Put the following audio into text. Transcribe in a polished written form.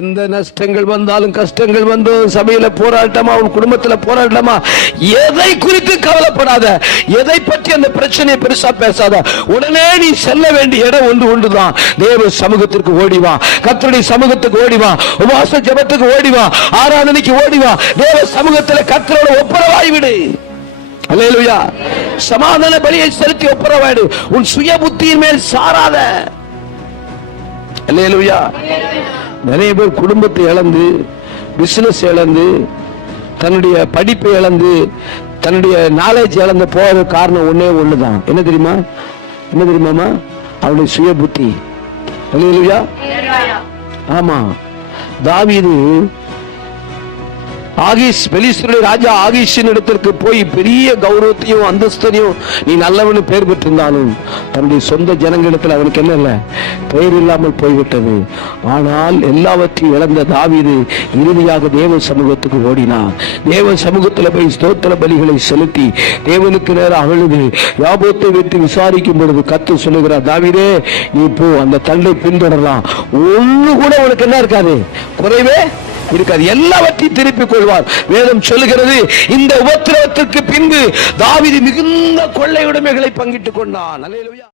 எந்த நஷ்டங்கள் வந்தாலும் கஷ்டங்கள் வந்து சபையில போராட்டமா உன் குடும்பத்துல போராட்டமா எதை குறித்து கவலைப்படாத, எதை பற்றி அந்த பிரச்சனையை பெருசா பேசாத. உடனே நீ செல்ல வேண்டிய இடம் ஒன்றுதான். தேவ சமூகத்திற்கு ஓடிவா, கர்த்தருடைய சமூகத்துக்கு ஓடிவா, உபவாச ஜெபத்துக்கு ஓடிவா, ஆராதனைக்கு ஓடிவா. தேவ சமூகத்தில் கர்த்தரோட ஒப்புரவாய் விடு. அல்லேலூயா. சமாதான பலியை செலுத்தி ஒப்புரவாயிடு. உன் சுய புத்தியின் மேல் சாராத. அல்லேலூயா. நிறைய பேர் குடும்பத்தை இழந்து, பிசினஸ் இழந்து, தன்னுடைய படிப்பை இழந்து, தன்னுடைய நாலேஜ் இழந்து போற காரணம் ஒன்னே ஒண்ணுதான். என்ன தெரியுமா? என்ன தெரியுமாமா? அவனுடைய சுய புத்தி. அல்லேலூயா. ஆமா, தாவீது ஆகீஸ், பெலிஸ்தருடைய ராஜா ஆகீஷின் இடத்திற்கு போய் பெரிய கௌரவத்தையும் அந்தஸ்தையும் நீ நல்லவனு பெயர் பெற்றிருந்தாலும் தன்னுடைய சொந்த ஜனங்களிடத்தில் அவனுக்கு என்ன இல்லை, பெயர் இல்லாமல் போய்விட்டது. ஆனால் எல்லாவற்றையும் இழந்த தாவீது இறுதியாக தேவ சமூகத்துக்கு ஓடினான். தேவ சமூகத்தில் போய் ஸ்தோத்திர பலிகளை செலுத்தி தேவனுக்கு நேரம் அழுது யாபோத்தை வைத்து விசாரிக்கும் பொழுது கர்த்தர் சொல்லுகிறார், தாவீதே நீ போ, அந்த தண்டை பின்தொடரலாம், ஒண்ணு கூட உனக்கு என்ன இருக்காது, குறைவே இருக்காது, எல்லாவற்றையும் திருப்பிக் கொள்வார். வேதம் சொல்லுகிறது, இந்த உபத்திரவத்திற்கு பின்பு தாவீது மிகுந்த கொள்ளை உடைமைகளை பங்கிட்டுக் கொண்டான். அல்லேலூயா.